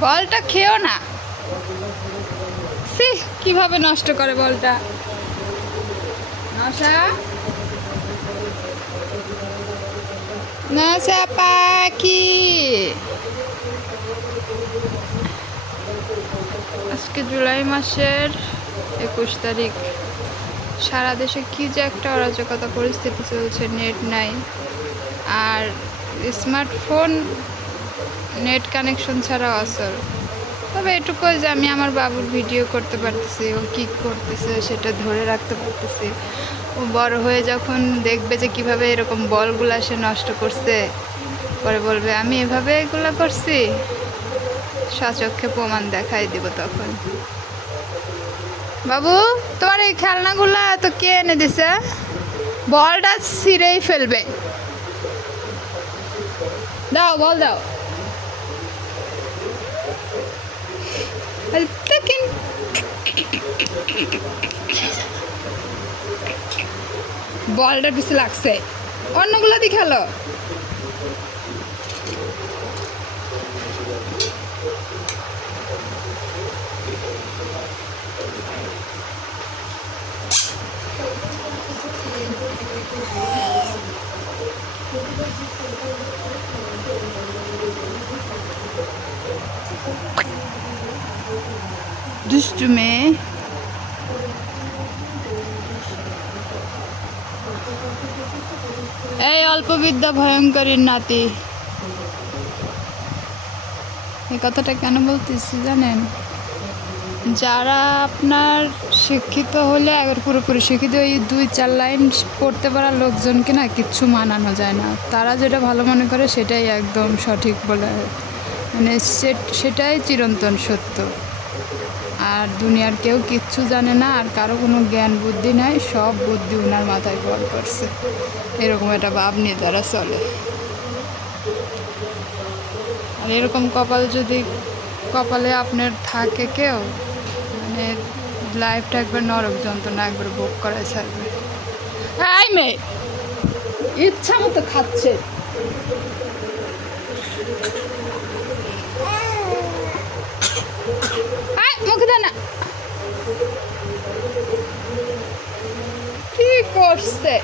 বলটা খেও না। সি কিভাবে নষ্ট করে বলটা। নশা নশা পাখি। আজকে জুলাই মাসের 21 তারিখ। সারা দেশে কি যে একটা অরাজকতা পরিস্থিতি চলছে, নেট নাই, আর স্মার্টফোন নেট কানেকশন ছাড়া অচল। তবে এটুকু যে আমি আমার বাবুর ভিডিও করতে পারতেছি, ও কী করতেছে সেটা ধরে রাখতে পারতেছি। ও বড় হয়ে যখন দেখবে যে কিভাবে এরকম বলগুলা সে নষ্ট করছে, পরে বলবে আমি এভাবে এগুলো করছি, সচক্ষে প্রমাণ দেখাই দিব তখন। বাবু তোমার এই খেলনাগুলা তো কে এনে দিছে? বলটা ছিঁড়েই ফেলবে। দাও বল দাও। বলটা পিছু লাগছে, অন্যগুলো দিয়ে খেলো। দুষ্টু মেয়ে। এই অল্প বিদ্যা ভয়ঙ্করীর নাতি। এই কথাটা কেন বলতেছি জানেন? যারা আপনার শিক্ষিত হলে আগে পুরোপুরি শিক্ষিত, এই 2-4 লাইন পড়তে পারা লোকজনকে না কিচ্ছু মানানো যায় না। তারা যেটা ভালো মনে করে সেটাই একদম সঠিক বলে, মানে সেটাই চিরন্তন সত্য। আর দুনিয়ার কেউ কিচ্ছু জানে না, আর কারো কোনো জ্ঞান বুদ্ধি নাই, সব বুদ্ধি ওনার মাথায় বল করছে, এরকম একটা ভাব নিয়ে তারা চলে। আর এরকম কপালে আপনার থাকে কেউ, মানে লাইফটা একবার নরক যন্ত্রণা একবার ভোগ করায় ছাড়বে। এই মেয়ে ইচ্ছা মতো খাচ্ছে। মুখে দে না। কি করছে?